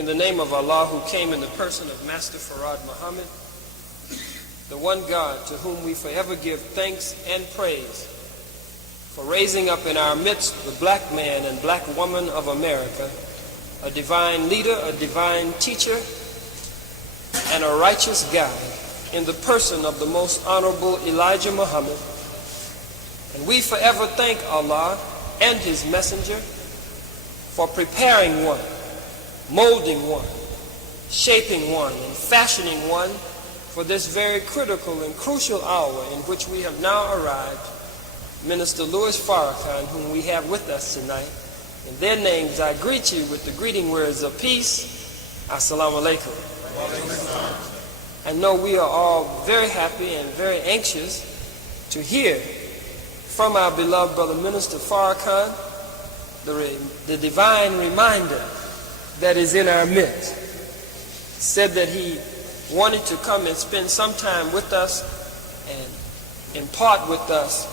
In the name of Allah, who came in the person of Master Khalid Muhammad, the one God to whom we forever give thanks and praise for raising up in our midst the black man and black woman of America, a divine leader, a divine teacher, and a righteous guide in the person of the most honorable Elijah Muhammad. And we forever thank Allah and His Messenger for preparing one, molding one, shaping one, and fashioning one for this very critical and crucial hour in which we have now arrived. Minister Louis Farrakhan, whom we have with us tonight. In their names, I greet you with the greeting words of peace. As-Salaam Alaikum. I know we are all very happy and very anxious to hear from our beloved brother Minister Farrakhan the divine reminder that is in our midst. He said that he wanted to come and spend some time with us and impart with us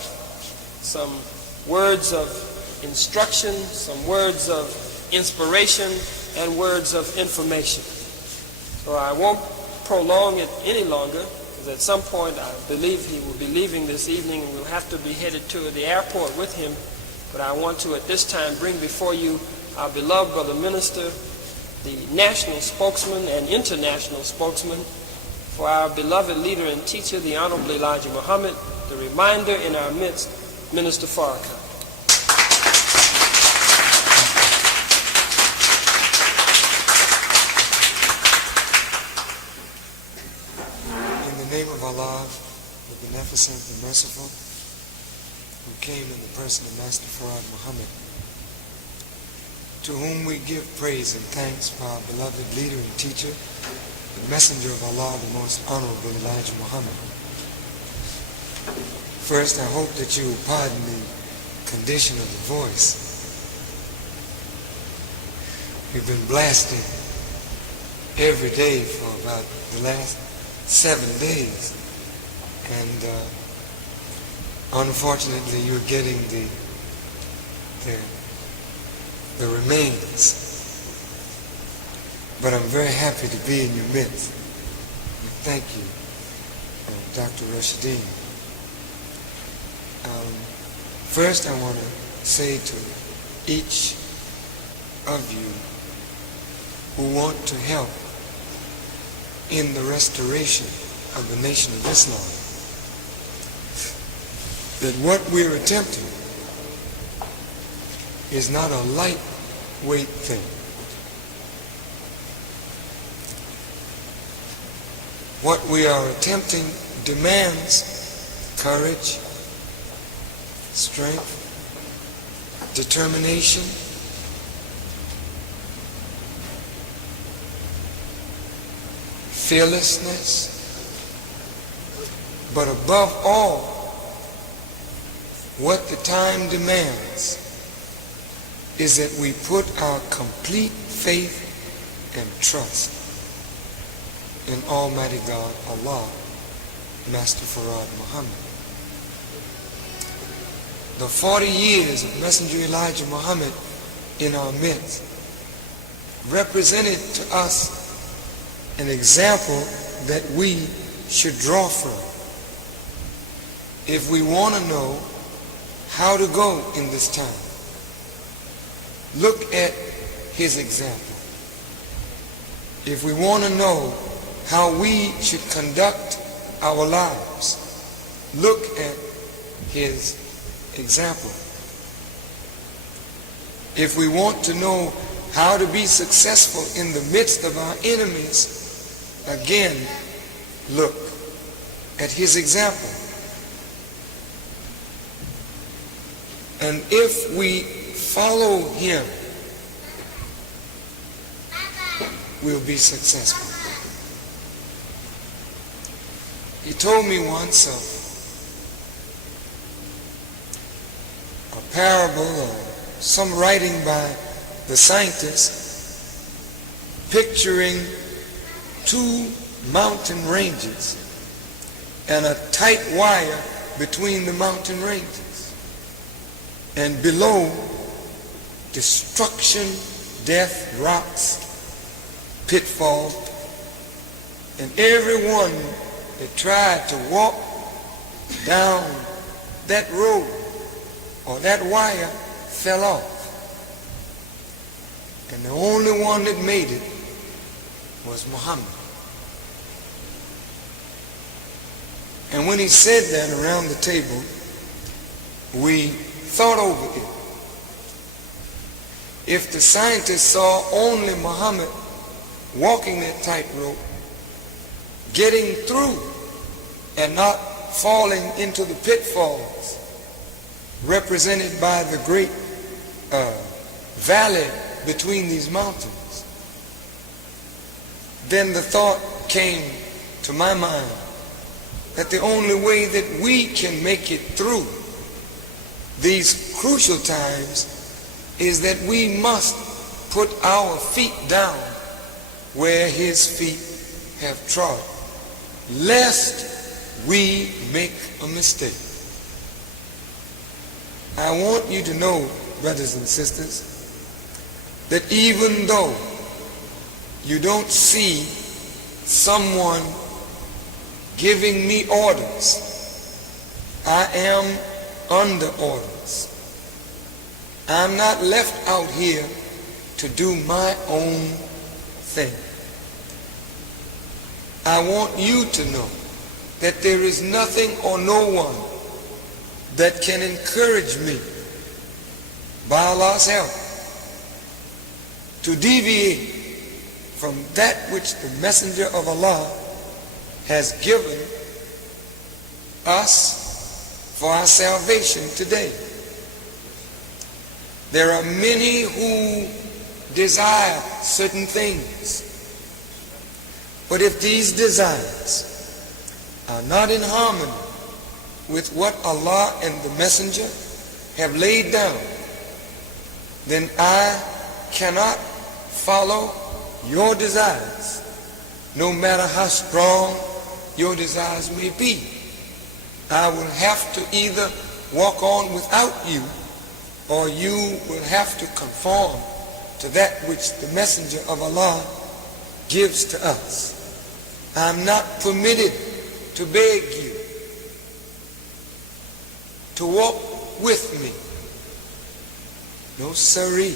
some words of instruction, some words of inspiration, and words of information. So I won't prolong it any longer, because at some point I believe he will be leaving this evening and we'll have to be headed to the airport with him. But I want to at this time bring before you our beloved brother minister, the national spokesman and international spokesman for our beloved leader and teacher, the Honorable Elijah Muhammad, the reminder in our midst, Minister Farrakhan. In the name of Allah, the Beneficent, the Merciful, who came in the person of Master Khalid Muhammad, to whom we give praise and thanks for our beloved leader and teacher, the Messenger of Allah, the Most Honorable Elijah Muhammad. First, I hope that you will pardon the condition of the voice. We've been blasting every day for about the last 7 days. And unfortunately, you're getting the remains. But I'm very happy to be in your midst. And thank you, Dr. Rashidin. First, I want to say to each of you who want to help in the restoration of the Nation of Islam, that what we're attempting is not a lightweight thing. What we are attempting demands courage, strength, determination, fearlessness, but above all, what the time demands is that we put our complete faith and trust in Almighty God, Allah, Master Khalid Muhammad. The 40 years of Messenger Elijah Muhammad in our midst represented to us an example that we should draw from if we want to know how to go in this time. Look at his example. If we want to know how we should conduct our lives, look at his example. If we want to know how to be successful in the midst of our enemies, again, look at his example. And if we follow him, we'll be successful. He told me once a parable or some writing by the scientists picturing two mountain ranges and a tight wire between the mountain ranges, and below, destruction, death, rocks, pitfall, and everyone that tried to walk down that road or that wire fell off. And the only one that made it was Muhammad. And when he said that around the table, we thought over it. If the scientists saw only Muhammad walking that tightrope, getting through and not falling into the pitfalls represented by the great valley between these mountains, then the thought came to my mind that the only way that we can make it through these crucial times is that we must put our feet down where his feet have trod, lest we make a mistake. I want you to know, brothers and sisters, that even though you don't see someone giving me orders, I am under orders. I'm not left out here to do my own thing. I want you to know that there is nothing or no one that can encourage me, by Allah's help, to deviate from that which the Messenger of Allah has given us for our salvation today. There are many who desire certain things, but if these desires are not in harmony with what Allah and the Messenger have laid down, then I cannot follow your desires, no matter how strong your desires may be. I will have to either walk on without you, or you will have to conform to that which the Messenger of Allah gives to us. I'm not permitted to beg you to walk with me. No siree.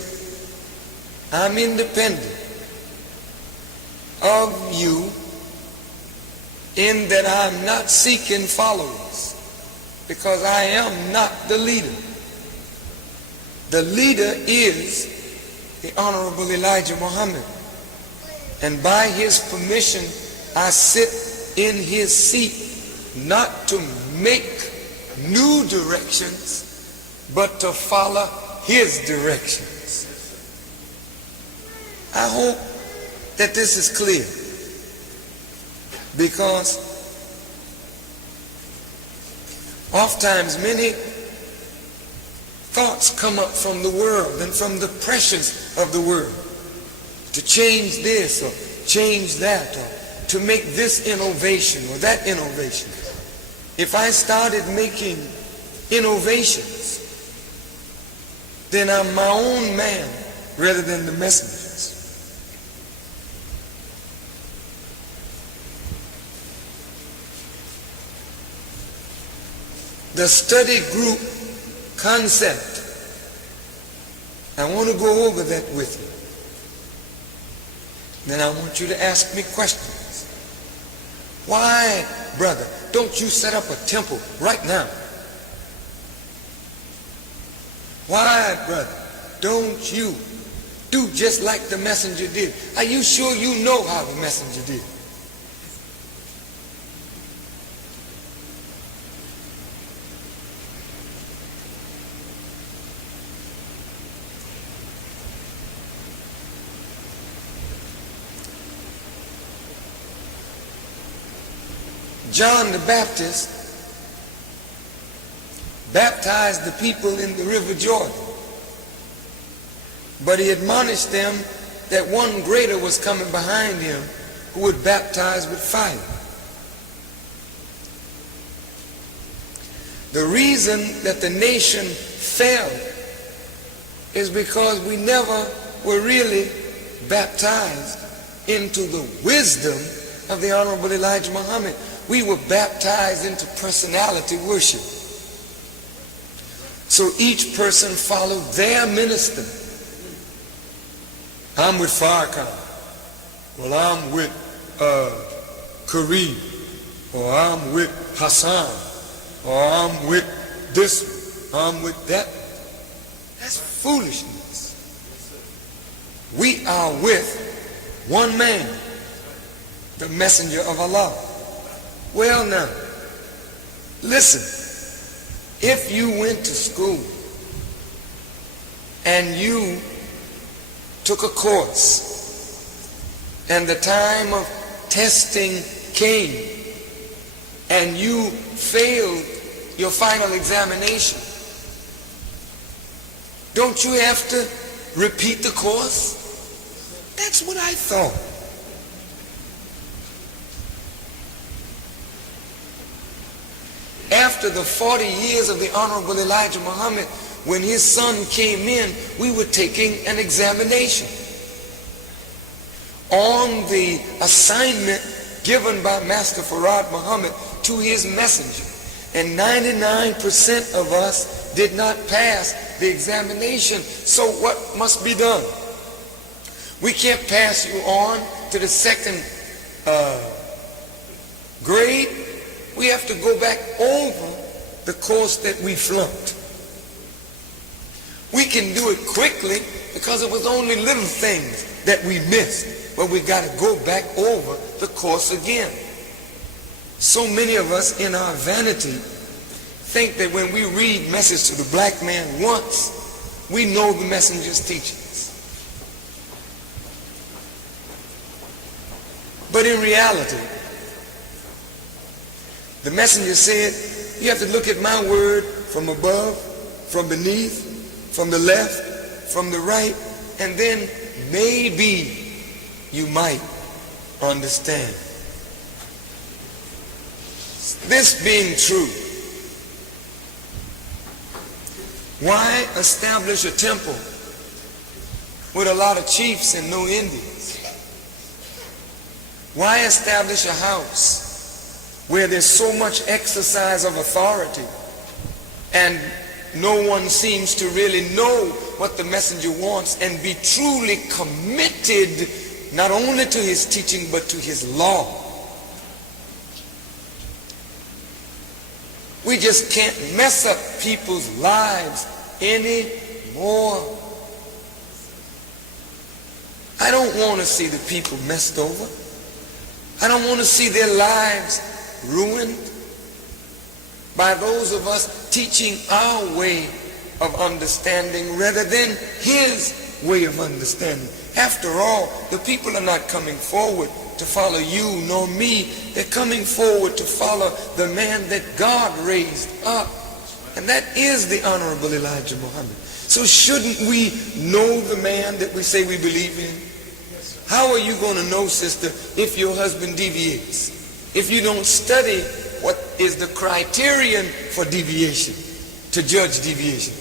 I'm independent of you in that I'm not seeking followers, because I am not the leader. The leader is the Honorable Elijah Muhammad, and by his permission I sit in his seat, not to make new directions, but to follow his directions. I hope that this is clear, because oftentimes many thoughts come up from the world and from the pressures of the world to change this or change that, or to make this innovation or that innovation. If I started making innovations, then I'm my own man rather than the messengers. The study group concept, I want to go over that with you. Then I want you to ask me questions. Why, brother, don't you set up a temple right now? Why, brother, don't you do just like the messenger did? Are you sure you know how the messenger did? John the Baptist baptized the people in the river Jordan, but he admonished them that one greater was coming behind him who would baptize with fire. The reason that the nation fell is because we never were really baptized into the wisdom of the Honorable Elijah Muhammad. We were baptized into personality worship. So each person followed their minister. I'm with Farrakhan. Well, I'm with Kareem. Or I'm with Hassan. Or I'm with this one. I'm with that. That's foolishness. We are with one man, the messenger of Allah. Well now, listen. If you went to school and you took a course and the time of testing came and you failed your final examination, don't you have to repeat the course? That's what I thought. After the 40 years of the Honorable Elijah Muhammad, when his son came in, we were taking an examination on the assignment given by Master Farad Muhammad to his messenger. And 99% of us did not pass the examination. So what must be done? We can't pass you on to the second grade. We have to go back over the course that we flunked. We can do it quickly because it was only little things that we missed, but we got to go back over the course again. So many of us in our vanity think that when we read Message to the Black Man once, we know the messenger's teachings. But in reality, the messenger said, you have to look at my word from above, from beneath, from the left, from the right, and then maybe you might understand. This being true, why establish a temple with a lot of chiefs and no Indians? Why establish a house where there's so much exercise of authority and no one seems to really know what the messenger wants and be truly committed not only to his teaching but to his law? We just can't mess up people's lives anymore. I don't want to see the people messed over. I don't want to see their lives ruined by those of us teaching our way of understanding rather than his way of understanding. After all, the people are not coming forward to follow you nor me. They're coming forward to follow the man that God raised up. And that is the Honorable Elijah Muhammad. So shouldn't we know the man that we say we believe in? How are you going to know, sister, if your husband deviates? If you don't study what is the criterion for deviation, to judge deviation?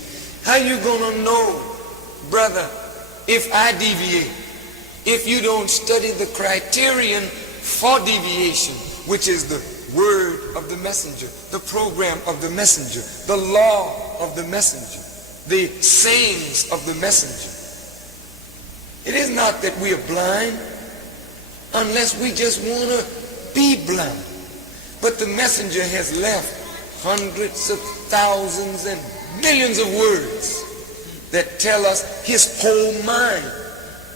How are you going to know, brother, if I deviate? If you don't study the criterion for deviation, which is the word of the messenger, the program of the messenger, the law of the messenger, the sayings of the messenger. It is not that we are blind unless we just want to be blind. But the messenger has left hundreds of thousands and millions of words that tell us his whole mind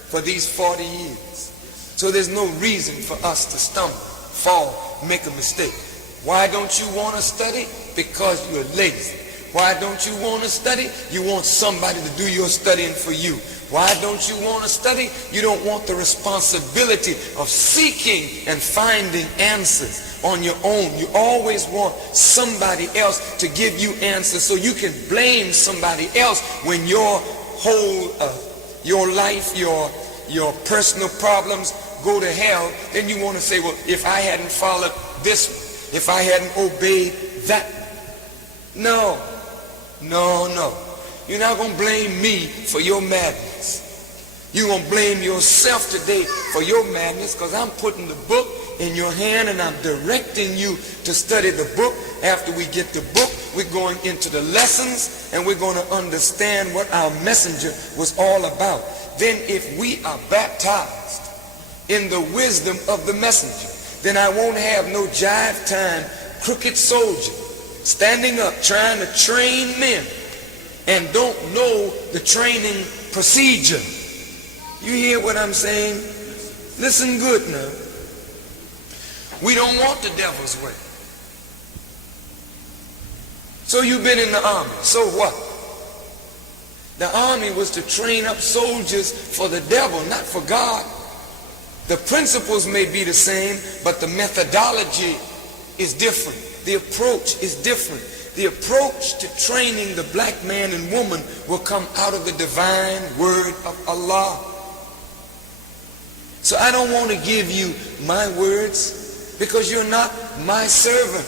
for these 40 years. So there's no reason for us to stumble, fall, make a mistake. Why don't you want to study? Because you're lazy. Why don't you want to study? You want somebody to do your studying for you. Why don't you want to study? You don't want the responsibility of seeking and finding answers on your own. You always want somebody else to give you answers so you can blame somebody else when your whole, your life, your personal problems go to hell. Then you want to say, well, if I hadn't followed this one, if I hadn't obeyed that one. No, no, no. You're not going to blame me for your madness. You're going to blame yourself today for your madness, because I'm putting the book in your hand and I'm directing you to study the book. After we get the book, we're going into the lessons and we're going to understand what our messenger was all about. Then if we are baptized in the wisdom of the messenger, then I won't have no jive time, crooked soldier standing up trying to train men and don't know the training procedure. You hear what I'm saying? Listen good now. We don't want the devil's way. So you've been in the army. So what? The army was to train up soldiers for the devil, not for God. The principles may be the same, but the methodology is different. The approach is different. The approach to training the black man and woman will come out of the divine word of Allah. So I don't want to give you my words, because you're not my servant.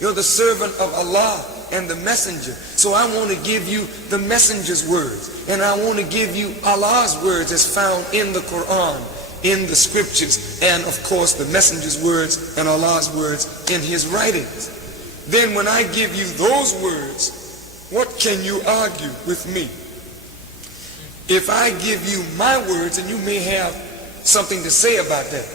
You're the servant of Allah and the messenger. So I want to give you the messenger's words, and I want to give you Allah's words as found in the Quran, in the scriptures, and of course the messenger's words and Allah's words in his writings. Then when I give you those words, what can you argue with me? If I give you my words, and you may have something to say about that,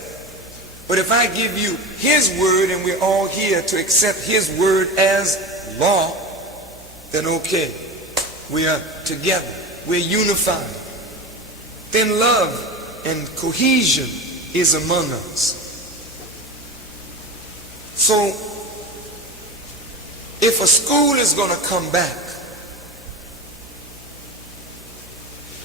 but if I give you his word and we're all here to accept his word as law, then okay, we are together, we're unified. Then love and cohesion is among us. So if a school is going to come back,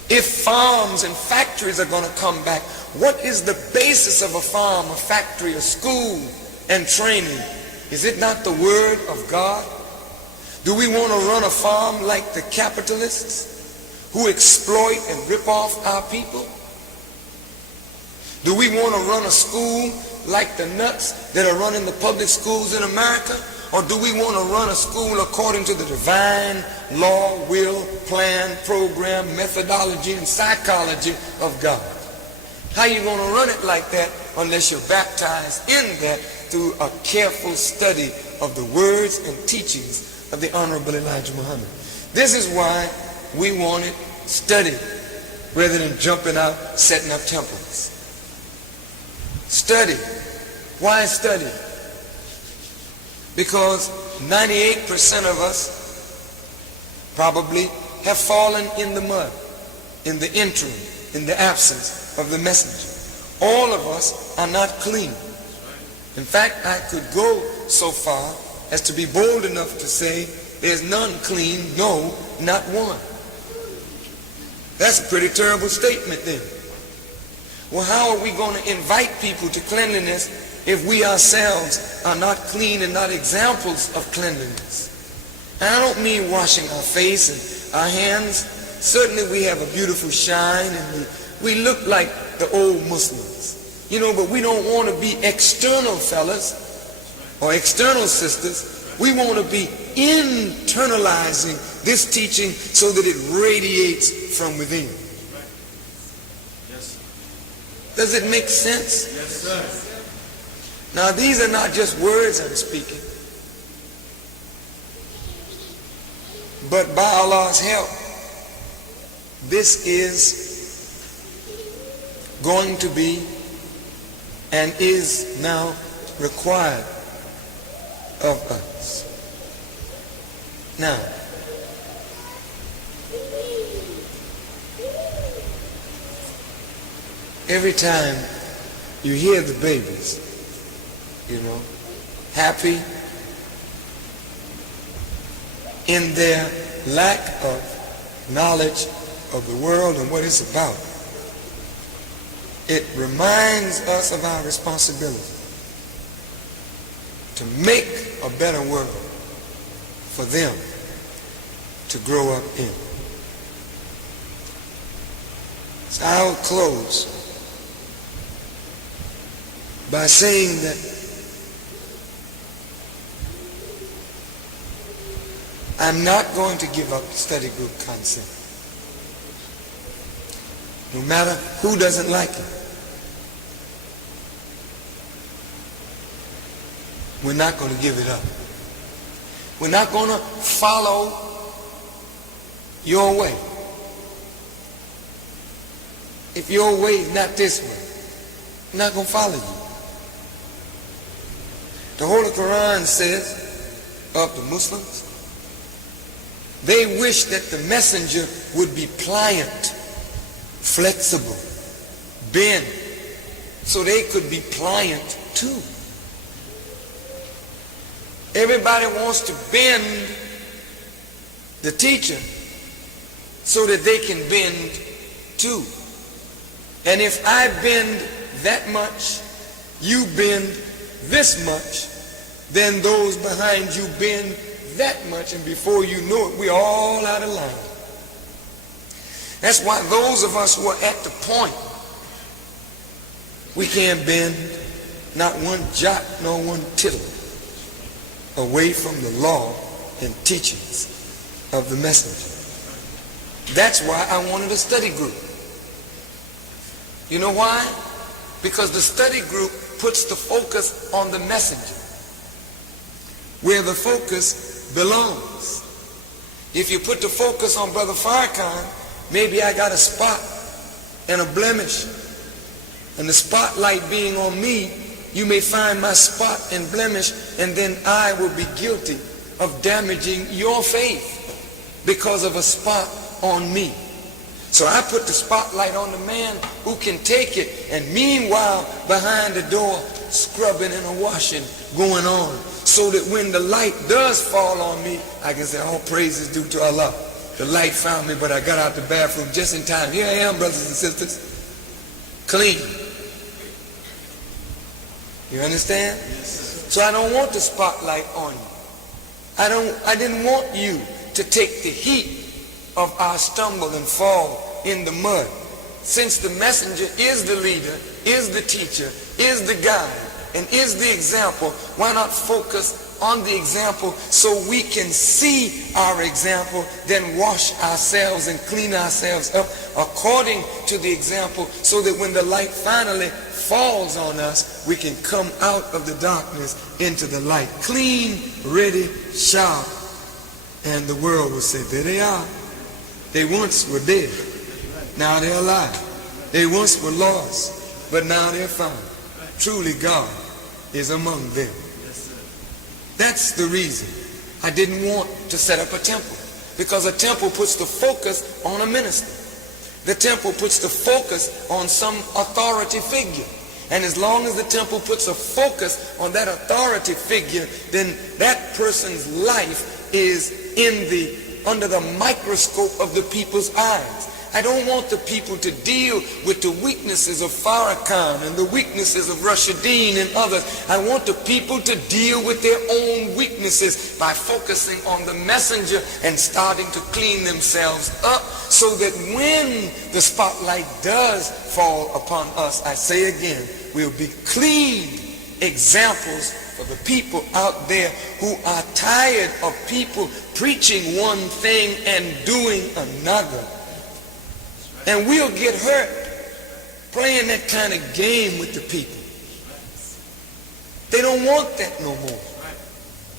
if farms and factories are going to come back, what is the basis of a farm, a factory, a school, and training? Is it not the word of God? Do we want to run a farm like the capitalists who exploit and rip off our people? Do we want to run a school like the nuts that are running the public schools in America? Or do we want to run a school according to the divine law, will, plan, program, methodology, and psychology of God? How are you going to run it like that unless you're baptized in that through a careful study of the words and teachings of the Honorable Elijah Muhammad? This is why we want it studied rather than jumping out, setting up temples. Study. Why study? Because 98% of us probably have fallen in the mud, in the interim, in the absence of the messenger. All of us are not clean. In fact, I could go so far as to be bold enough to say there's none clean, no, not one. That's a pretty terrible statement then. Well, how are we going to invite people to cleanliness if we ourselves are not clean and not examples of cleanliness? And I don't mean washing our face and our hands. Certainly we have a beautiful shine and we look like the old Muslims. You know, but we don't want to be external fellas or external sisters. We want to be internalizing this teaching so that it radiates from within. Does it make sense? Yes, sir. Now, these are not just words I'm speaking, but by Allah's help, this is going to be and is now required of us. Now, every time you hear the babies, you know, happy in their lack of knowledge of the world and what it's about, it reminds us of our responsibility to make a better world for them to grow up in. So I'll close by saying that I'm not going to give up the study group concept. no matter who doesn't like it. We're not going to give it up. We're not going to follow your way. If your way is not this way, we're not going to follow you. The Holy Quran says of the Muslims, they wish that the messenger would be pliant, flexible, bend, so they could be pliant too. Everybody wants to bend the teacher so that they can bend too. And if I bend that much, you bend this much, then those behind you bend that much, and before you know it, we're all out of line. That's why those of us who are at the point, we can't bend not one jot nor one tittle away from the law and teachings of the messenger. That's why I wanted a study group. You know why? Because the study group puts the focus on the messenger, where the focus belongs. If you put the focus on Brother Farrakhan, maybe I got a spot and a blemish, and the spotlight being on me, you may find my spot and blemish, and then I will be guilty of damaging your faith because of a spot on me. So I put the spotlight on the man who can take it, and meanwhile behind the door scrubbing and a washing going on, so that when the light does fall on me, I can say all praise is due to Allah. The light found me, but I got out the bathroom just in time. Here I am, brothers and sisters, clean. You understand? Yes, so I don't want the spotlight on you. I didn't want you to take the heat of our stumble and fall in the mud. Since the messenger is the leader, is the teacher, is the guide, and is the example, why not focus on the example so we can see our example, then wash ourselves and clean ourselves up according to the example, so that when the light finally falls on us, we can come out of the darkness into the light, clean, ready, sharp, and the world will say, there they are. They once were dead, now they're alive. They once were lost, but now they're found. Truly God is among them. That's the reason I didn't want to set up a temple, because a temple puts the focus on a minister. The temple puts the focus on some authority figure. And as long as the temple puts a focus on that authority figure, then that person's life is under the microscope of the people's eyes. I don't want the people to deal with the weaknesses of Farrakhan and the weaknesses of Rashideen and others. I want the people to deal with their own weaknesses by focusing on the messenger and starting to clean themselves up, so that when the spotlight does fall upon us, I say again, we'll be clean examples for the people out there who are tired of people preaching one thing and doing another. And we'll get hurt playing that kind of game with the people. They don't want that no more.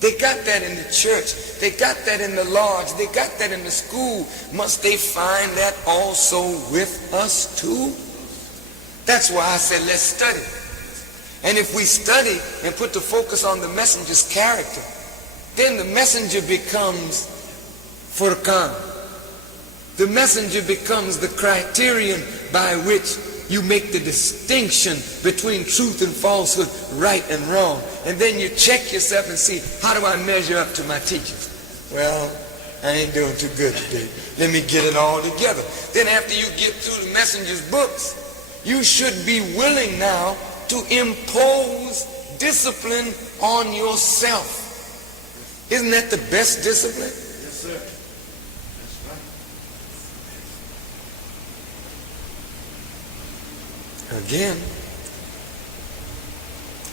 They got that in the church. They got that in the lodge. They got that in the school. Must they find that also with us too? That's why I said let's study. And if we study and put the focus on the messenger's character, then the messenger becomes Furqan. The messenger becomes the criterion by which you make the distinction between truth and falsehood, right and wrong. And then you check yourself and see, how do I measure up to my teachers? Well, I ain't doing too good today. Let me get it all together. Then after you get through the messenger's books, you should be willing now to impose discipline on yourself. Isn't that the best discipline? Yes, sir. Again,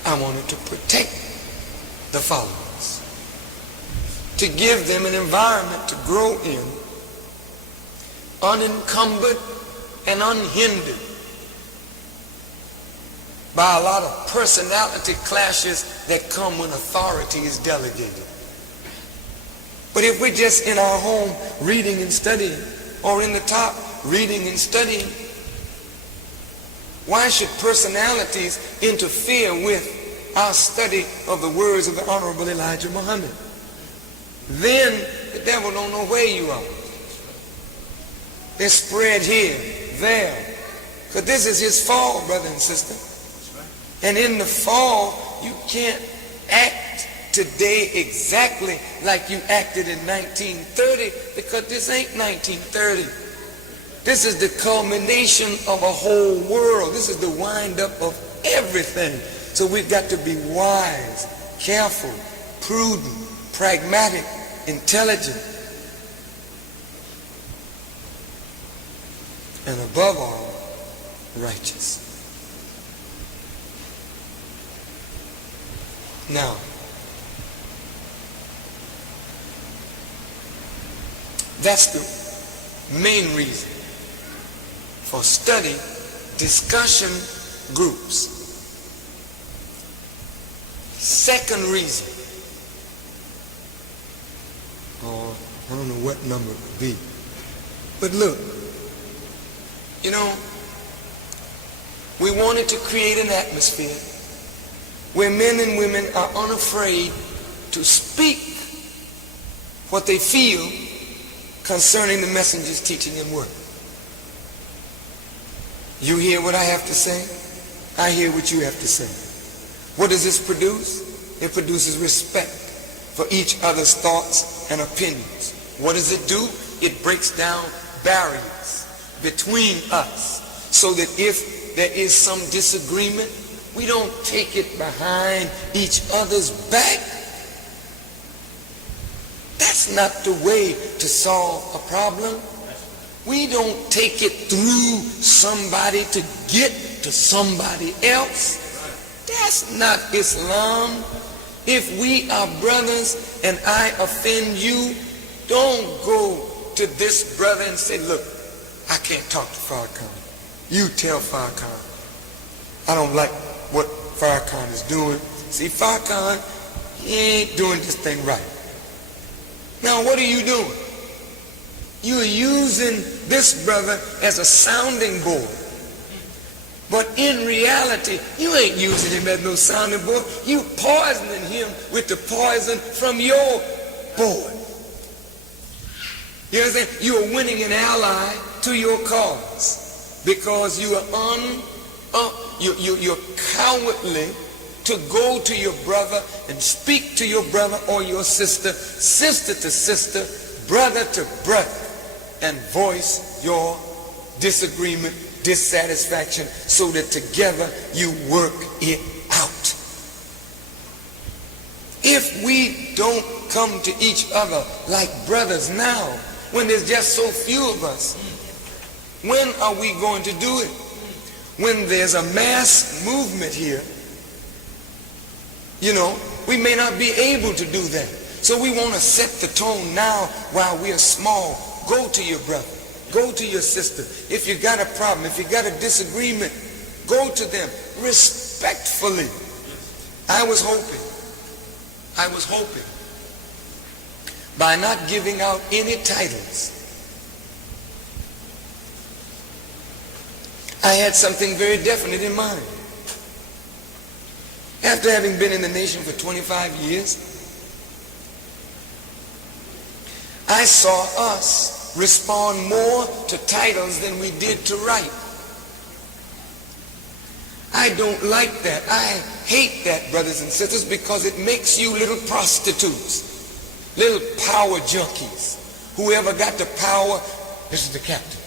I wanted to protect the followers, to give them an environment to grow in, unencumbered and unhindered by a lot of personality clashes that come when authority is delegated. But if we're just in our home reading and studying, or in the top reading and studying, why should personalities interfere with our study of the words of the Honorable Elijah Muhammad? Then the devil don't know where you are. They're spread here, there. Because this is his fall, brother and sister. And in the fall, you can't act today exactly like you acted in 1930, because this ain't 1930. This is the culmination of a whole world. This is the wind-up of everything. So we've got to be wise, careful, prudent, pragmatic, intelligent, and above all, righteous. Now, that's the main reason for study discussion groups. Second reason, oh, I don't know what number it would be, but look, you know, we wanted to create an atmosphere where men and women are unafraid to speak what they feel concerning the messenger's teaching and work. You hear what I have to say, I hear what you have to say. What does this produce? It produces respect for each other's thoughts and opinions. What does it do? It breaks down barriers between us, so that if there is some disagreement, we don't take it behind each other's back. That's not the way to solve a problem. We don't take it through somebody to get to somebody else. That's not Islam. If we are brothers and I offend you, don't go to this brother and say, look, I can't talk to Farrakhan. You tell Farrakhan. I don't like what Farrakhan is doing. See, Farrakhan, he ain't doing this thing right. Now, what are you doing? You're using this brother as a sounding board. But in reality, you ain't using him as no sounding board. You poisoning him with the poison from your board. You understand? You are winning an ally to your cause because you are you're cowardly to go to your brother and speak to your brother or your sister, sister to sister, brother to brother, and voice your disagreement, dissatisfaction, so that together you work it out. If we don't come to each other like brothers now, when there's just so few of us, when are we going to do it? When there's a mass movement here, you know, we may not be able to do that. So we want to set the tone now while we are small. Go to your brother. Go to your sister. If you got a problem, if you got a disagreement, go to them respectfully. I was hoping by not giving out any titles, I had something very definite in mind. After having been in the nation for 25 years, I saw us respond more to titles than we did to write. I don't like that. I hate that, brothers and sisters, because it makes you little prostitutes, little power junkies. Whoever got the power, this is the captain,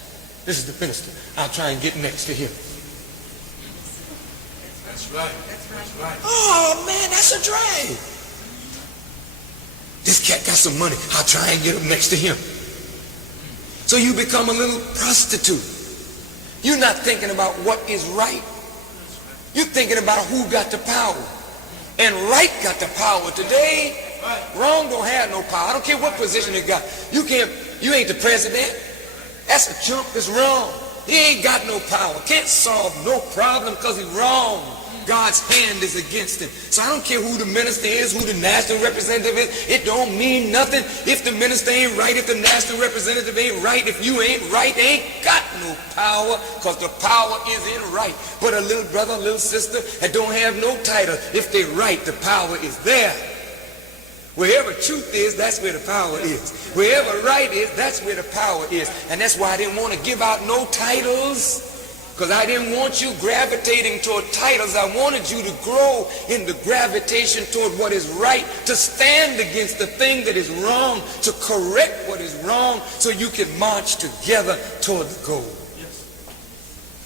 this is the minister. I'll try and get next to him. That's right. That's right. Oh man, that's a drag. This cat got some money. I'll try and get him next to him. So you become a little prostitute. You're not thinking about what is right. You're thinking about who got the power. And right got the power today. Wrong don't have no power. I don't care what position it got. You ain't the president. That's a chump that's wrong. He ain't got no power. Can't solve no problem because he's wrong. God's hand is against him. So I don't care who the minister is, who the national representative is. It don't mean nothing. If the minister ain't right, if the national representative ain't right, if you ain't right, they ain't got no power, because the power is in right. But a little brother, a little sister that don't have no title, if they right, the power is there. Wherever truth is, that's where the power is. Wherever right is, that's where the power is. And that's why I didn't want to give out no titles, because I didn't want you gravitating toward titles. I wanted you to grow in the gravitation toward what is right, to stand against the thing that is wrong, to correct what is wrong, so you can march together toward the goal.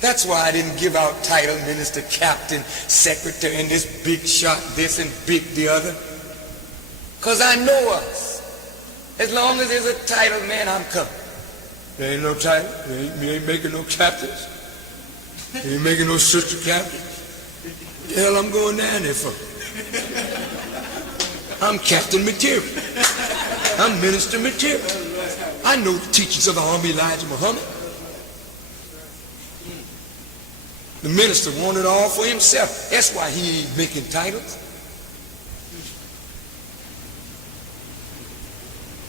That's why I didn't give out title, minister, captain, secretary, and this big shot, this and big the other. Because I know us. As long as there's a title, man, I'm coming. There ain't no title. You ain't making no captains. You ain't making no sister captains. What the hell I'm going down there for? I'm captain material. I'm minister material. I know the teachings of the Humbly Elijah Muhammad. The minister wanted all for himself. That's why he ain't making titles.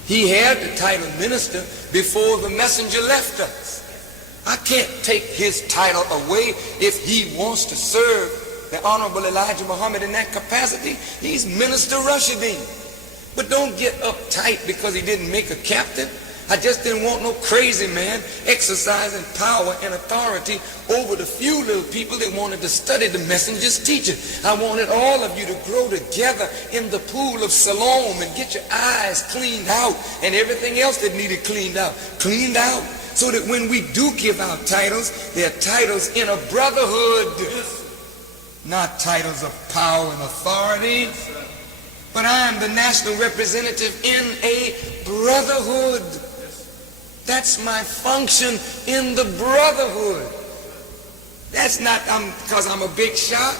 He had the title minister before the messenger left us. I can't take his title away if he wants to serve the Honorable Elijah Muhammad in that capacity. He's Minister Rashidin. But don't get uptight because he didn't make a captain. I just didn't want no crazy man exercising power and authority over the few little people that wanted to study the messenger's teaching. I wanted all of you to grow together in the pool of As-Salaam and get your eyes cleaned out and everything else that needed cleaned out, so that when we do give out titles, they're titles in a brotherhood, not titles of power and authority. But I'm the national representative in a brotherhood. That's my function in the brotherhood. That's not because I'm a big shot.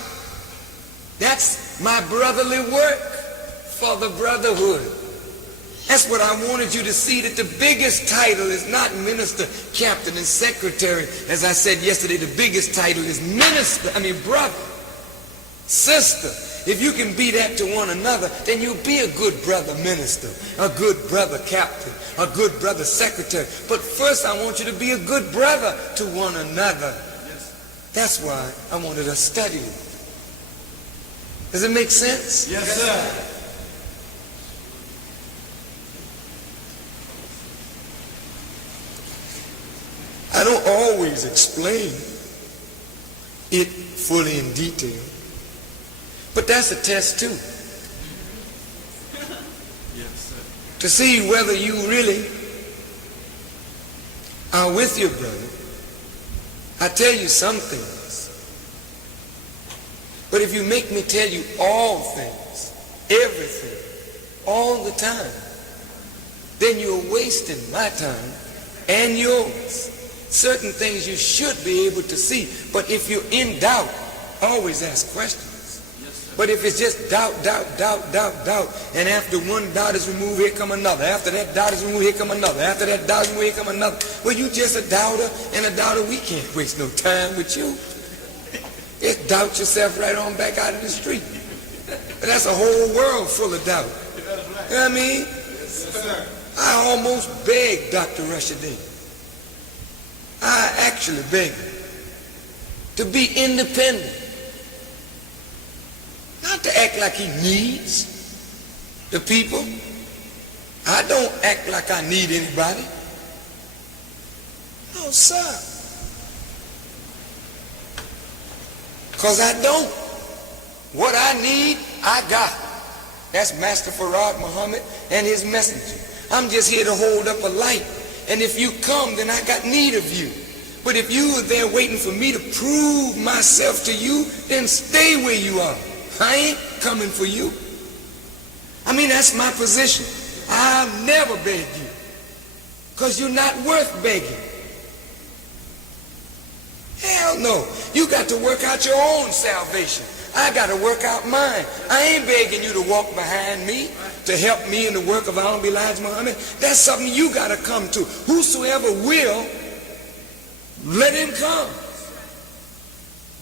That's my brotherly work for the brotherhood. That's what I wanted you to see, that the biggest title is not minister, captain, and secretary. As I said yesterday, the biggest title is brother, sister. If you can be that to one another, then you'll be a good brother minister, a good brother captain, a good brother secretary. But first I want you to be a good brother to one another. That's why I wanted us to study it. Does it make sense? Yes, sir. I don't always explain it fully in detail. But that's a test too. Yes, sir. To see whether you really are with your brother. I tell you some things. But if you make me tell you all things, everything, all the time, then you're wasting my time and yours. Certain things you should be able to see. But if you're in doubt, always ask questions. But if it's just doubt, and after one doubt is removed, here come another. After that doubt is removed, here come another. After that doubt is removed, here come another. Well, you just a doubter, and a doubter, we can't waste no time with you. Just doubt yourself right on back out of the street. But that's a whole world full of doubt. You know what I mean? I almost begged Dr. Rashidin. I actually begged him to be independent. Not to act like he needs the people. I don't act like I need anybody. No, sir. Because I don't. What I need, I got. That's Master Farad Muhammad and his messenger. I'm just here to hold up a light. And if you come, then I got need of you. But if you are there waiting for me to prove myself to you, then stay where you are. I ain't coming for you. That's my position. I'll never beg you, because you're not worth begging. Hell no. You got to work out your own salvation. I got to work out mine. I ain't begging you to walk behind me to help me in the work of Elijah Muhammad. That's something you got to come to. Whosoever will let him come.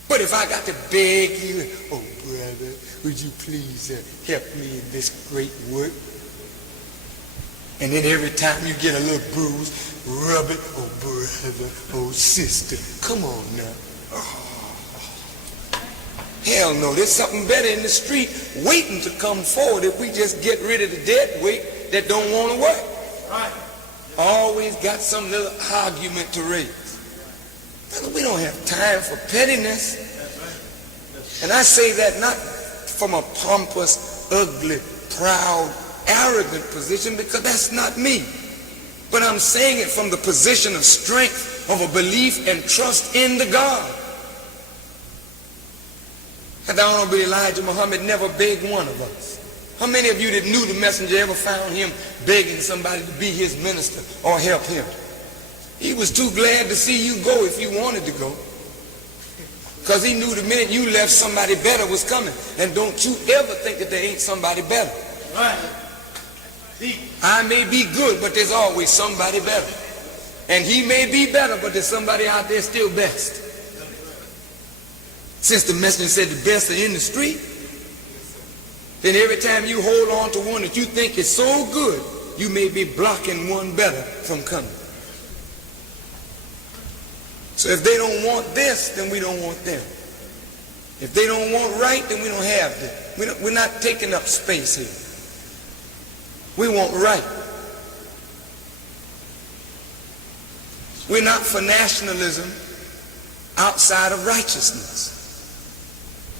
But if I got to beg you, oh brother, would you please help me in this great work? And then every time you get a little bruise, rub it, oh brother, oh sister, come on now. Oh. Hell no, there's something better in the street waiting to come forward if we just get rid of the dead weight that don't want to work. Right. Always got some little argument to raise. We don't have time for pettiness. And I say that not from a pompous, ugly, proud, arrogant position, because that's not me. But I'm saying it from the position of strength, of a belief and trust in the God. And the Honorable Elijah Muhammad never begged one of us. How many of you that knew the messenger ever found him begging somebody to be his minister or help him? He was too glad to see you go if you wanted to go. Because he knew the minute you left, somebody better was coming. And don't you ever think that there ain't somebody better. Right. I may be good, but there's always somebody better. And he may be better, but there's somebody out there still best. Since the messenger said the best are in the street, then every time you hold on to one that you think is so good, you may be blocking one better from coming. So if they don't want this, then we don't want them. If they don't want right, then we don't have them. We're not taking up space here. We want right. We're not for nationalism outside of righteousness.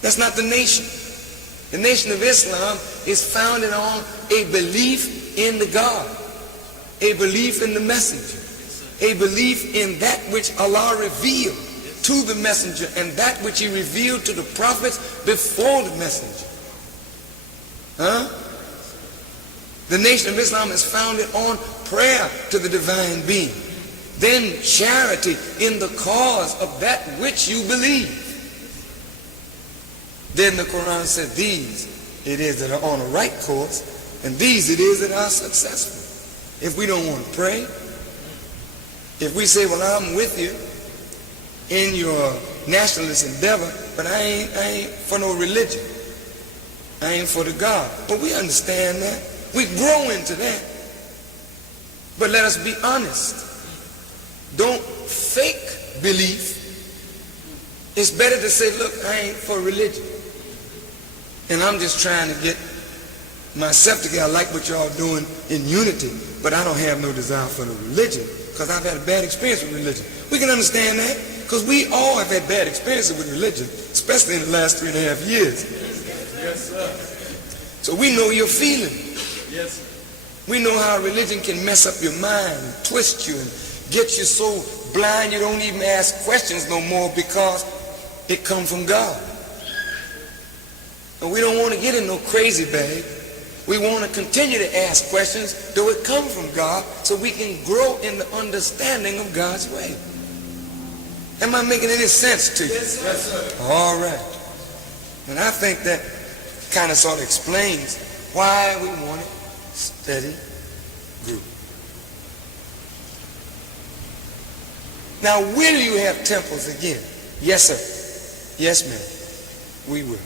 That's not the nation. The nation of Islam is founded on a belief in the God, a belief in the messenger, a belief in that which Allah revealed to the messenger and that which he revealed to the prophets before the messenger. The nation of Islam is founded on prayer to the divine being, then charity in the cause of that which you believe. Then the Quran said, these it is that are on a right course, and these it is that are successful. If we don't want to pray, if we say, well, I'm with you in your nationalist endeavor, but I ain't for no religion. I ain't for the God. But we understand that. We grow into that. But let us be honest. Don't fake belief. It's better to say, look, I ain't for religion. And I'm just trying to get myself together. I like what y'all doing in unity, but I don't have no desire for the religion because I've had a bad experience with religion. We can understand that because we all have had bad experiences with religion, especially in the last 3.5 years. Yes, sir. So we know your feeling. Yes, sir. We know how religion can mess up your mind and twist you and get you so blind you don't even ask questions no more because it comes from God. And we don't want to get in no crazy bag. We want to continue to ask questions, though it comes from God, so we can grow in the understanding of God's way. Am I making any sense to you? Yes, sir. All right. And I think that kind of sort of explains why we want it steady group. Now, will you have temples again? Yes, sir. Yes, ma'am. We will.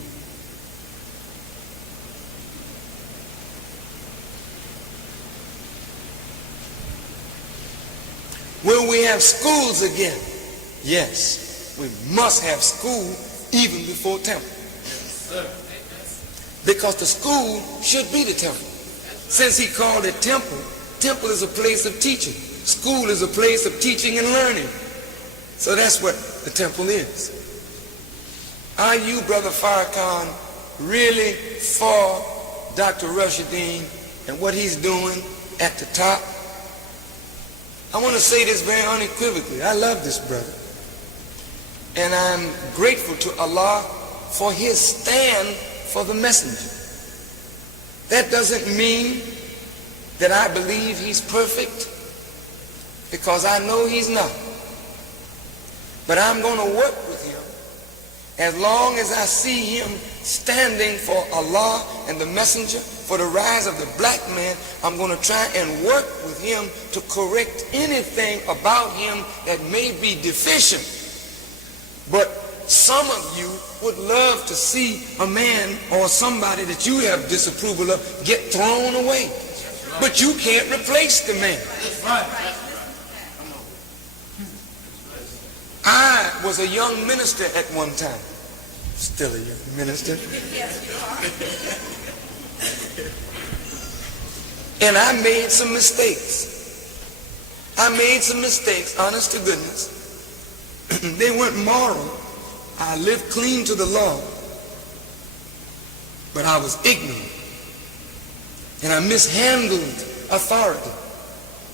Will we have schools again? Yes. We must have school even before temple. Yes, sir. Because the school should be the temple. Since he called it temple, temple is a place of teaching. School is a place of teaching and learning. So that's what the temple is. Are you, Brother Farrakhan, really for Dr. Rushadeen and what he's doing at the top? I want to say this very unequivocally. I love this brother. And I'm grateful to Allah for his stand for the messenger. That doesn't mean that I believe he's perfect, because I know he's not. But I'm going to work with him as long as I see him standing for Allah and the messenger, for the rise of the black man. I'm going to try and work with him to correct anything about him that may be deficient. But some of you would love to see a man or somebody that you have disapproval of get thrown away. But you can't replace the man. I was a young minister at one time. Still a young minister. And I made some mistakes. Honest to goodness. They weren't moral. I lived clean to the law. But I was ignorant. And I mishandled authority.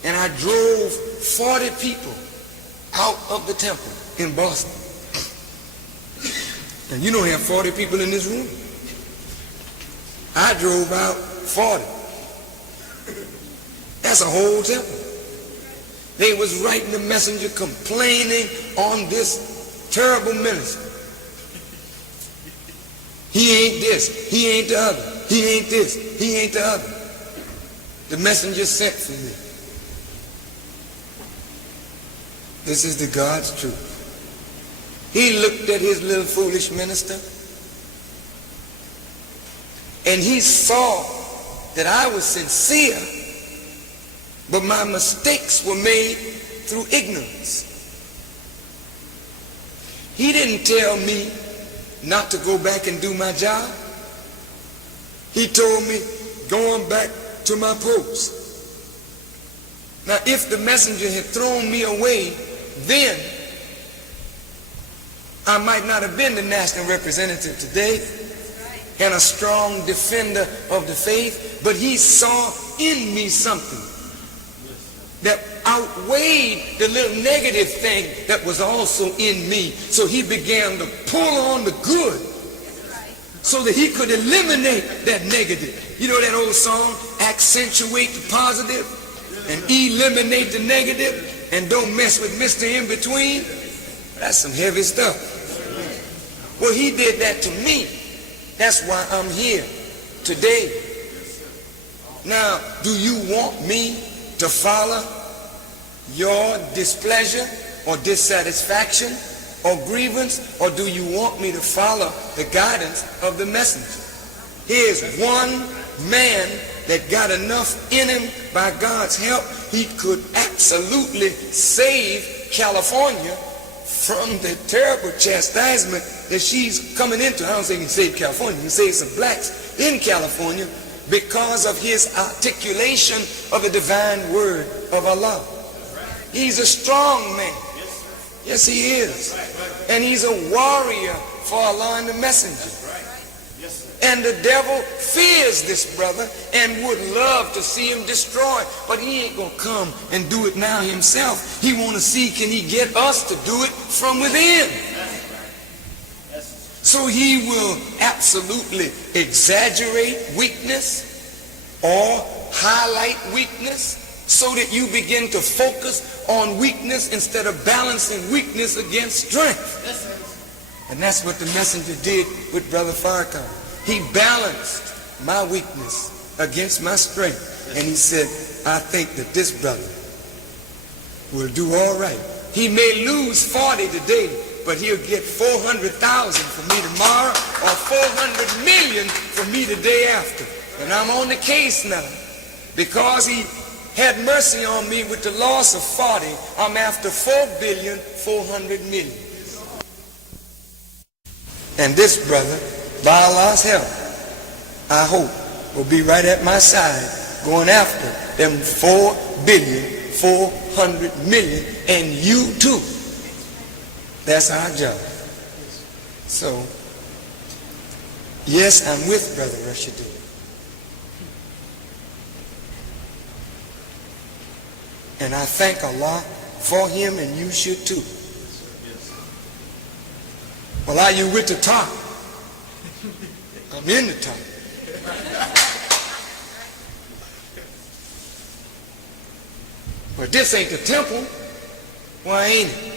And I drove 40 people out of the temple in Boston. And you don't have 40 people in this room. I drove out 40. That's a whole temple. They was writing the messenger complaining on this terrible minister. He ain't this, he ain't the other, he ain't this, he ain't the other. The messenger sent for me. This is the God's truth. He looked at his little foolish minister and he saw that I was sincere, but my mistakes were made through ignorance. He didn't tell me not to go back and do my job. He told me, go on back to my post. Now, if the messenger had thrown me away, then I might not have been the national representative today and a strong defender of the faith, but he saw in me something that outweighed the little negative thing that was also in me. So he began to pull on the good so that he could eliminate that negative. You know that old song, accentuate the positive and eliminate the negative and don't mess with Mr. In Between? That's some heavy stuff. Well, he did that to me. That's why I'm here today. Now, do you want me to follow your displeasure or dissatisfaction or grievance, or do you want me to follow the guidance of the messenger? Here's one man that got enough in him by God's help, he could absolutely save California from the terrible chastisement that she's coming into. I don't say he can save California, he can save some blacks in California because of his articulation of the divine word of Allah. He's a strong man. Yes, he is. And he's a warrior for Allah and the messenger. And the devil fears this brother and would love to see him destroyed. But he ain't going to come and do it now himself. He want to see, can he get us to do it from within? So he will absolutely exaggerate weakness or highlight weakness so that you begin to focus on weakness instead of balancing weakness against strength. And that's what the messenger did with Brother Farrakhan. He balanced my weakness against my strength. And he said, I think that this brother will do all right. He may lose 40 today, but he'll get 400,000 for me tomorrow or 400 million for me the day after. And I'm on the case now. Because he had mercy on me with the loss of 40, I'm after 4,400,000,000. And this brother, by Allah's help, I hope, will be right at my side going after them 4,400,000,000, and you too. That's our job. So, yes, I'm with Brother Rashidun. And I thank Allah for him, and you should too. Well, are you with the top? I'm in the top. But this ain't the temple. Why ain't it?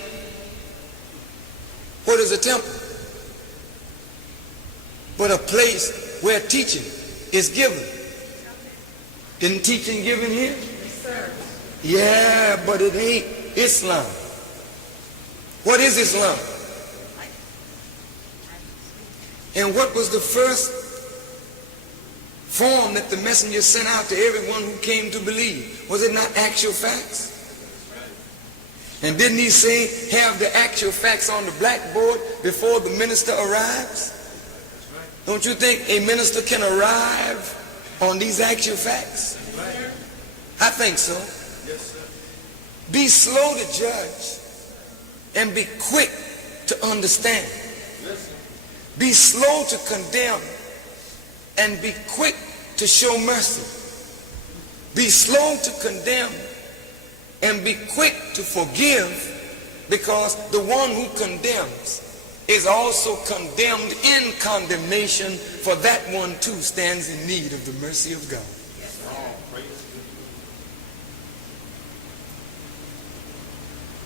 What is a temple? But a place where teaching is given. Isn't teaching given here? Yeah, but it ain't Islam. What is Islam? And what was the first form that the messenger sent out to everyone who came to believe? Was it not actual facts? And didn't he say, have the actual facts on the blackboard before the minister arrives? Don't you think a minister can arrive on these actual facts? I think so. Be slow to judge and be quick to understand. Be slow to condemn and be quick to show mercy. Be slow to condemn and be quick to forgive, because the one who condemns is also condemned in condemnation, for that one too stands in need of the mercy of God.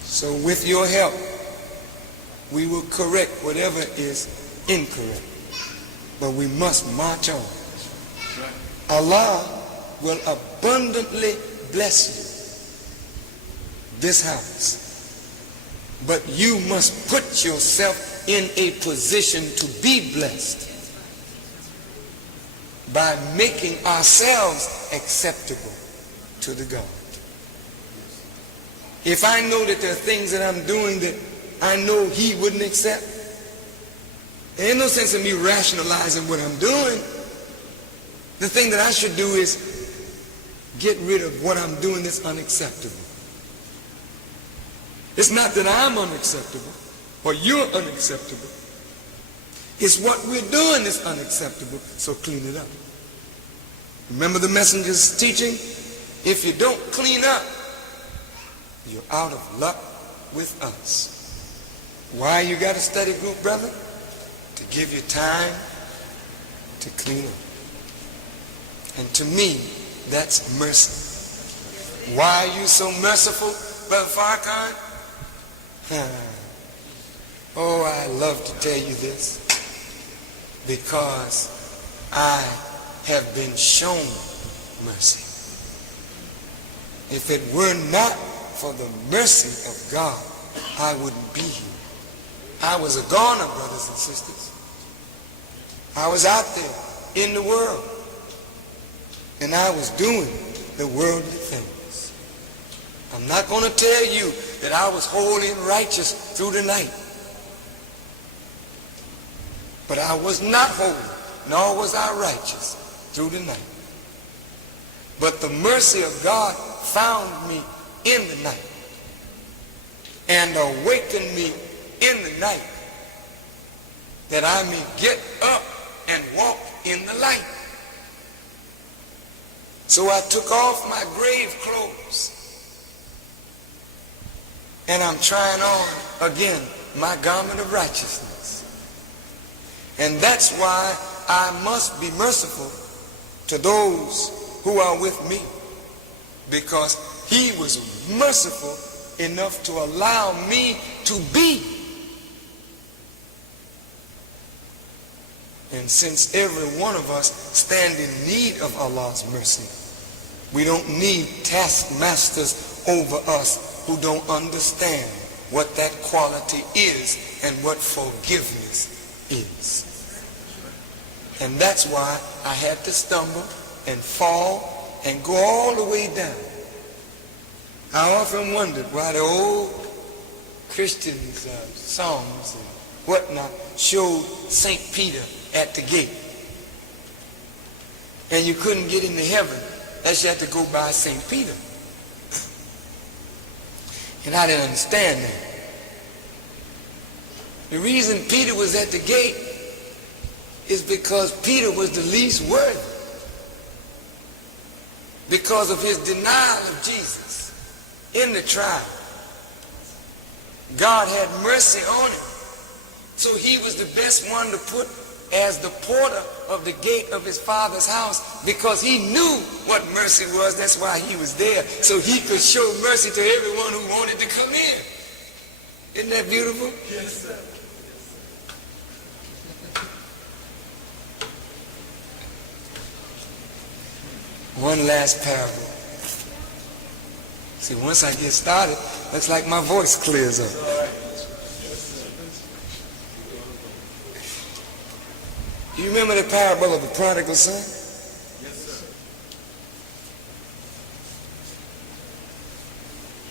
So with your help, we will correct whatever is incorrect. But we must march on. Allah will abundantly bless you, this house. But you must put yourself in a position to be blessed by making ourselves acceptable to the God. If I know that there are things that I'm doing that I know he wouldn't accept, there ain't no sense in me rationalizing what I'm doing. The thing that I should do is get rid of what I'm doing that's unacceptable. It's not that I'm unacceptable or you're unacceptable. It's what we're doing that's unacceptable, so clean it up. Remember the messenger's teaching? If you don't clean up, you're out of luck with us. Why you got a study group, brother? To give you time to clean up. And to me, that's mercy. Why are you so merciful, Brother Farrakhan? Oh, I love to tell you this. Because I have been shown mercy. If it were not for the mercy of God, I wouldn't be here. I was a goner, brothers and sisters. I was out there in the world. And I was doing the worldly things. I'm not going to tell you that I was holy and righteous through the night. But I was not holy, nor was I righteous through the night. But the mercy of God found me in the night and awakened me in the night, that I may get up and walk in the light. So I took off my grave clothes and I'm trying on again my garment of righteousness. And that's why I must be merciful to those who are with me, because he was merciful enough to allow me to be. And since every one of us stand in need of Allah's mercy, we don't need taskmasters over us who don't understand what that quality is and what forgiveness is. And that's why I had to stumble and fall and go all the way down. I often wondered why the old Christians' songs and whatnot showed St. Peter at the gate. And you couldn't get into heaven unless you had to go by St. Peter. And I didn't understand that. The reason Peter was at the gate is because Peter was the least worthy, because of his denial of Jesus in the trial. God had mercy on him, so he was the best one to put as the porter of the gate of his father's house, because he knew what mercy was. That's why he was there, so he could show mercy to everyone who wanted to come in. Isn't that beautiful? Yes, sir. One last parable. See, once I get started, looks like my voice clears up. Do you remember the parable of the prodigal son? Yes, sir.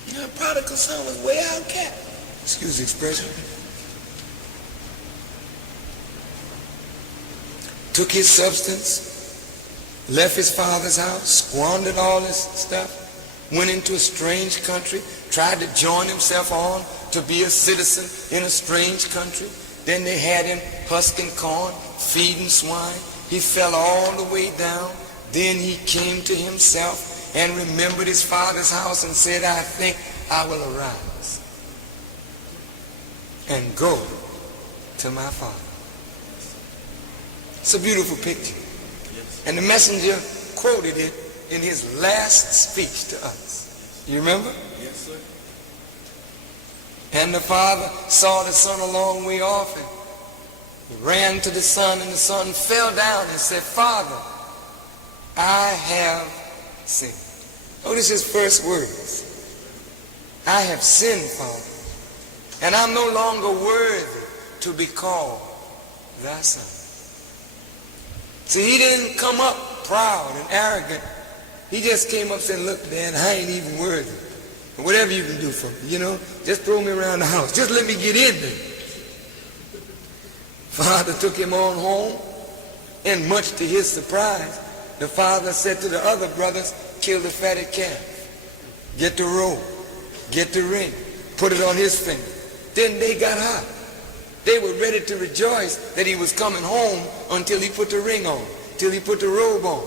You know, the prodigal son was way outcast. Excuse the expression. Took his substance, left his father's house, squandered all his stuff, went into a strange country, tried to join himself on to be a citizen in a strange country. Then they had him husking corn, feeding swine. He fell all the way down. Then he came to himself and remembered his father's house and said, I think I will arise and go to my father. It's a beautiful picture. And the messenger quoted it in his last speech to us. You remember? Yes, sir. And the father saw the son a long way off and he ran to the son, and the son fell down and said, Father, I have sinned. Notice his first words. I have sinned, Father, and I'm no longer worthy to be called thy son. See, he didn't come up proud and arrogant. He just came up saying, look, Dad, I ain't even worthy. Whatever you can do for me, just throw me around the house. Just let me get in there. Father took him on home, and much to his surprise, the father said to the other brothers, kill the fatted calf. Get the robe, get the ring, put it on his finger. Then they got hot. They were ready to rejoice that he was coming home until he put the ring on, till he put the robe on,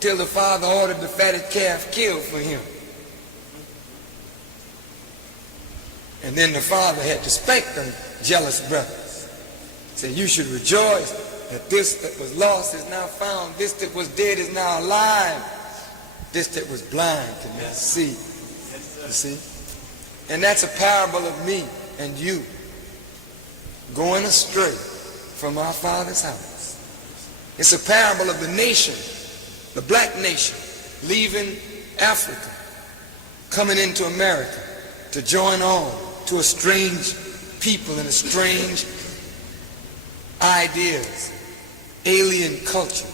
till the father ordered the fatted calf killed for him. And then the father had to spank them jealous brothers. Say, you should rejoice that this that was lost is now found. This that was dead is now alive. This that was blind can now see. You see? And that's a parable of me and you going astray from our Father's house. It's a parable of the nation, the black nation, leaving Africa, coming into America to join on to a strange people and a strange ideas, alien culture.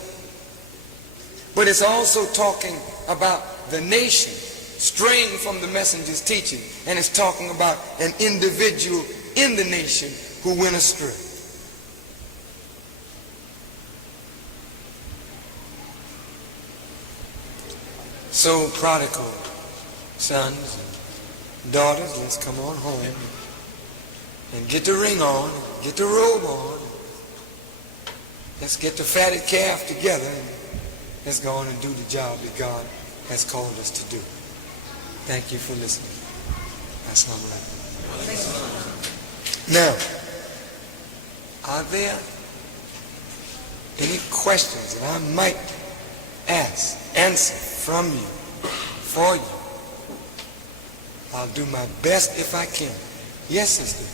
But it's also talking about the nation straying from the messenger's teaching, and it's talking about an individual in the nation who went astray. So prodigal sons and daughters, let's come on home and get the ring on, get the robe on. Let's get the fatted calf together and let's go on and do the job that God has called us to do. Thank you for listening. As-Salaam Alaikum. Now, are there any questions that I might answer from you, for you? I'll do my best if I can. Yes, sister.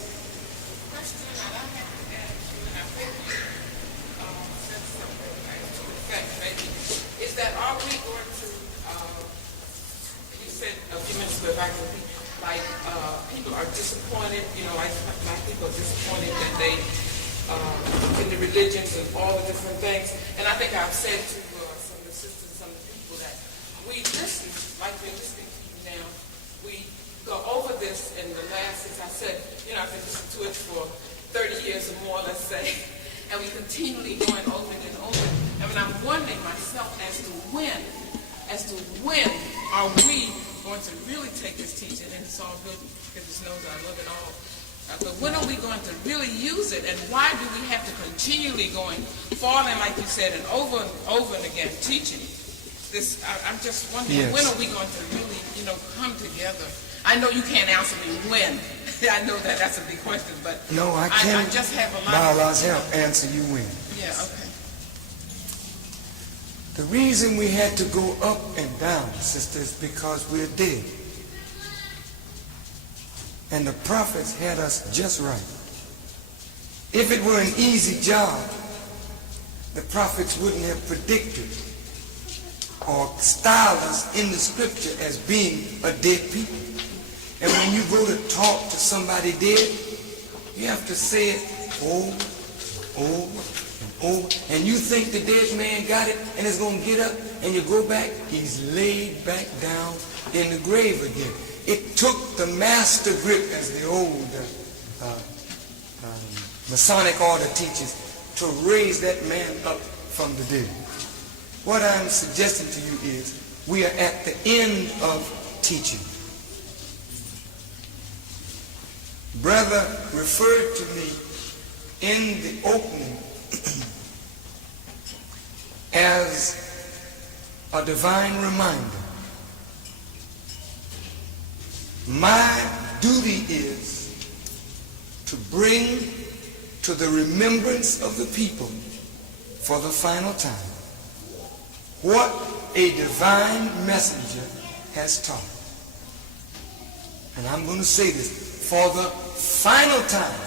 Is that are we going to, you said a few minutes ago, like people are disappointed, like black people are disappointed that they, in the religions and all the different things. And I think I've said to some of the sisters and some of the people that we listen, like we're listening to you now, we go over this in the last, as I said, I've been listening to it for 30 years or more, let's say, and we continually going over it and over it. I mean, I'm wondering myself as to when are we going to really take this teaching, and it's all good, goodness knows I love it all. But when are we going to really use it, and why do we have to continually falling, like you said, and over and again, teaching this? I'm just wondering, when are we going to really, come together? I know you can't answer me when. I know that's a big question, but no, I can't. I just have a lot. By Allah's help, answer you when. Yeah. Okay. The reason we had to go up and down, sister, is because we're dead. And the prophets had us just right. If it were an easy job, the prophets wouldn't have predicted or style us in the scripture as being a dead people. And when you go to talk to somebody dead, you have to say it over, over, and over. And you think the dead man got it and is going to get up, and you go back, he's laid back down in the grave again. It took the master grip, as the old Masonic order teaches, to raise that man up from the dead. What I'm suggesting to you is we are at the end of teaching. Brother referred to me in the opening as a divine reminder. My duty is to bring to the remembrance of the people for the final time what a divine messenger has taught. And I'm going to say this for the final time,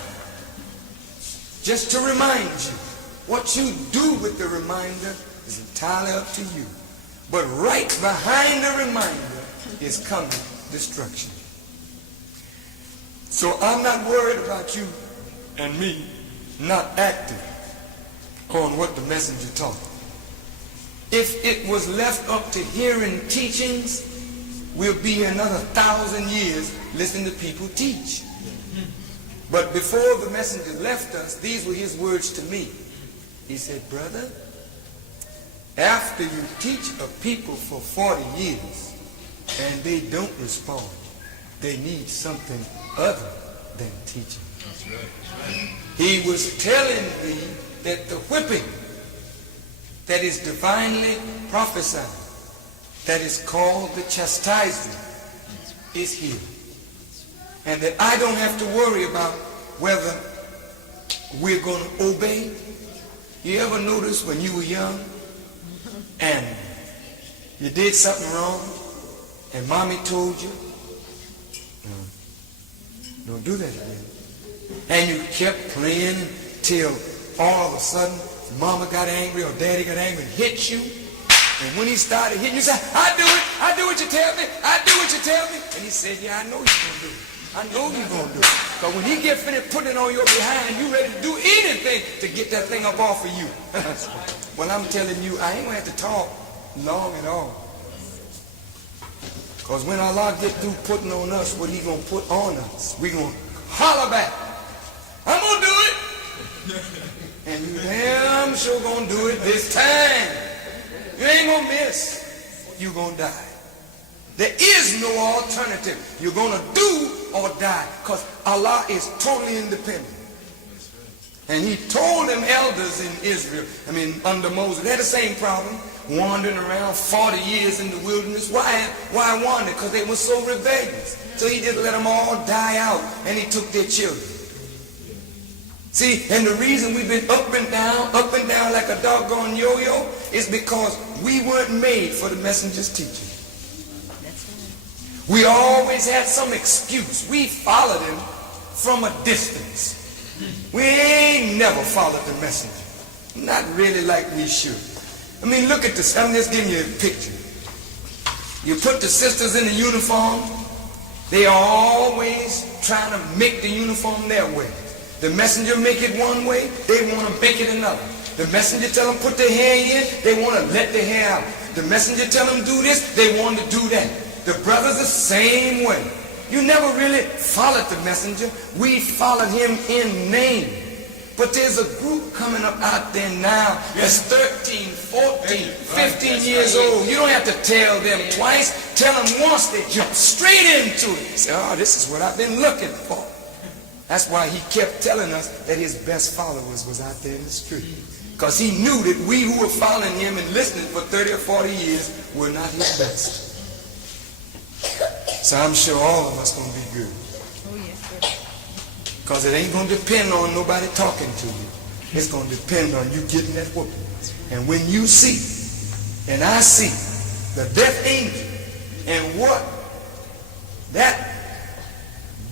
just to remind you. What you do with the reminder is entirely up to you. But right behind the reminder is coming destruction. So I'm not worried about you and me not acting on what the messenger taught. If it was left up to hearing teachings, we'll be another 1,000 years listening to people teach. But before the messenger left us, these were his words to me. He said, brother, after you teach a people for 40 years and they don't respond, they need something other than teaching. That's right. That's right. He was telling me that the whipping that is divinely prophesied, that is called the chastisement, is here. And that I don't have to worry about whether we're going to obey. You ever notice when you were young and you did something wrong and mommy told you, no, don't do that again. And you kept playing until all of a sudden mama got angry or daddy got angry and hit you. And when he started hitting you, said, I do what you tell me, I do what you tell me. And he said, yeah, I know you're going to do it. I know you're going to do it. But when he get finished putting it on your behind, you ready to do anything to get that thing up off of you. Well, I'm telling you, I ain't going to have to talk long at all. Because when Allah get through putting on us what he going to put on us, we going to holler back, I'm going to do it. And you damn sure going to do it this time. You ain't going to miss. You're going to die. There is no alternative. You're going to do or die, because Allah is totally independent. And he told them elders in Israel, under Moses, they had the same problem, wandering around 40 years in the wilderness. Why wander? Because they were so rebellious. So he just let them all die out, and he took their children. See, and the reason we've been up and down like a doggone yo-yo is because we weren't made for the messenger's teaching. We always had some excuse. We followed him from a distance. We ain't never followed the messenger. Not really like we should. Look at this. I'm just giving you a picture. You put the sisters in the uniform, they are always trying to make the uniform their way. The messenger make it one way, they want to make it another. The messenger tell them put their hair in, they want to let their hair out. The messenger tell them do this, they want to do that. The brothers the same way. You never really followed the messenger. We followed him in name. But there's a group coming up out there now that's 13, 14, 15 years old. You don't have to tell them twice. Tell them once, they jump straight into it. Say, oh, this is what I've been looking for. That's why he kept telling us that his best followers was out there in the street. Because he knew that we who were following him and listening for 30 or 40 years were not his best. So I'm sure all of us going to be good. Oh, yes, because it ain't going to depend on nobody talking to you. It's going to depend on you getting that whooping. And when you see, and I see, the death angel and what that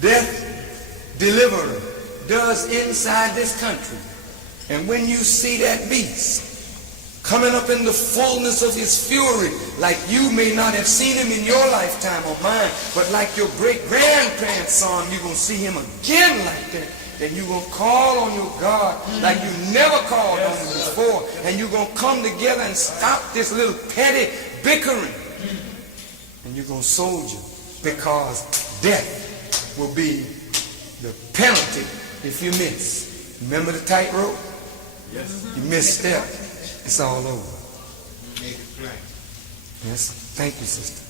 death deliverer does inside this country, and when you see that beast coming up in the fullness of his fury, like you may not have seen him in your lifetime or mine, but like your great-grandparents saw him, you're going to see him again like that. And you're going to call on your God like you never called on him before. And you're going to come together and stop this little petty bickering. And you're going to soldier, because death will be the penalty if you miss. Remember the tightrope? Yes. You misstep, it's all over. Make it plain. Yes. Thank you, sister.